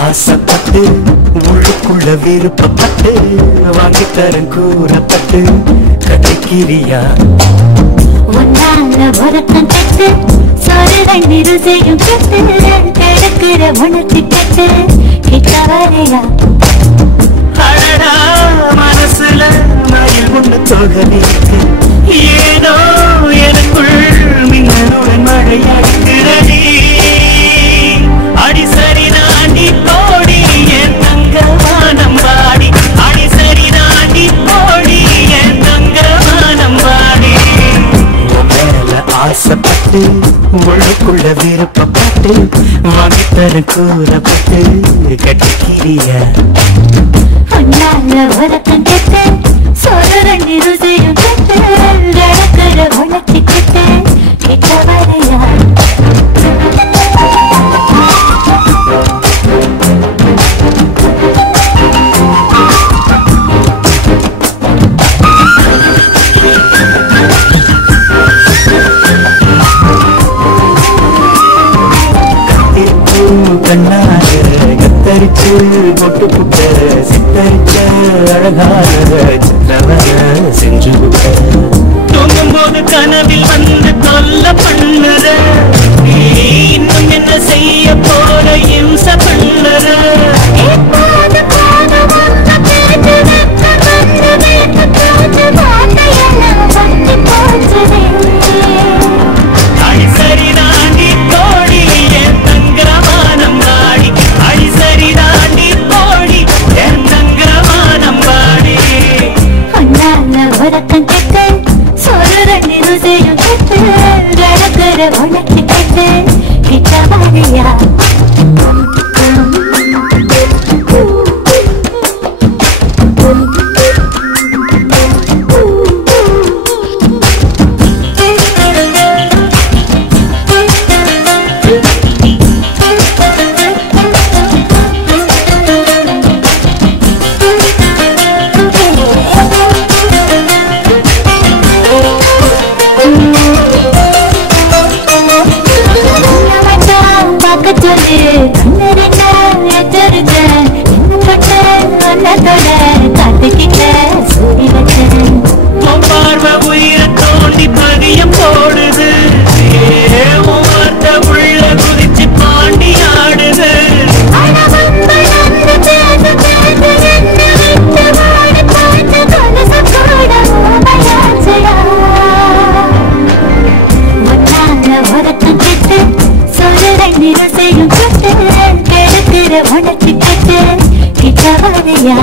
ஆசைப்பட்டு உள்ளுக்குள்ள விருப்பப்பட்டு வாங்கி தரன் கூறப்பட்டு கட்டிக்கிறியா ஒன்னால உறக்கம் கட்டு சொல்லை நிருசையும் கட்டு கிடக்கிற உணர்ச்சி கட்டு கிட்ட வரையா அழடா மனசுல மயில் ஒண்ணு தொகலிருக்கு ஏதோ எனக்குள் மின்னலுடன் மழையாடுகிறதே அடி சரி நாண்டி போடி என் தங்கமானம் வாடி அடி சரி நாண்டி போடி என் தங்கமானம் வாடி மேல ஆசைப்பட்டு உள்ளுக்குள்ள விருப்பப்பட்டு வாங்கித்தர கூறப்பட்டு கட்டிக்கிறியா ஒன்னால உறக்கம் கட்டு சொல்லை நிருசையும் கட்டு கிடக்கிற உணர்ச்சி கட்டு கிட்ட வரையா கண்ணாக கத்தரிச்சு பொட்டு புட்ட சித்தரிச்ச அழகாக சித்திரவர செஞ்சு தூங்கும் போது கனவில் வந்து தொல்ல பண்ணுற இன்னும் என்ன செய்ய போற இம்ச பண்ணுற உறக்கம் கட்டு சொல்லை நிருசையும் கட்டு கிடக்கிற உணர்ச்சி கட்டு கிட்ட வரையா பார்வை உயிரை தோண்டி பதியம் போடுது உள்ள குதிச்சு பாண்டி ஆடுது உறக்கம் கட்டு சொல்லை நிருசையும் கட்டு கிடக்கிற உணர்ச்சி கட்டு கிட்ட வரையா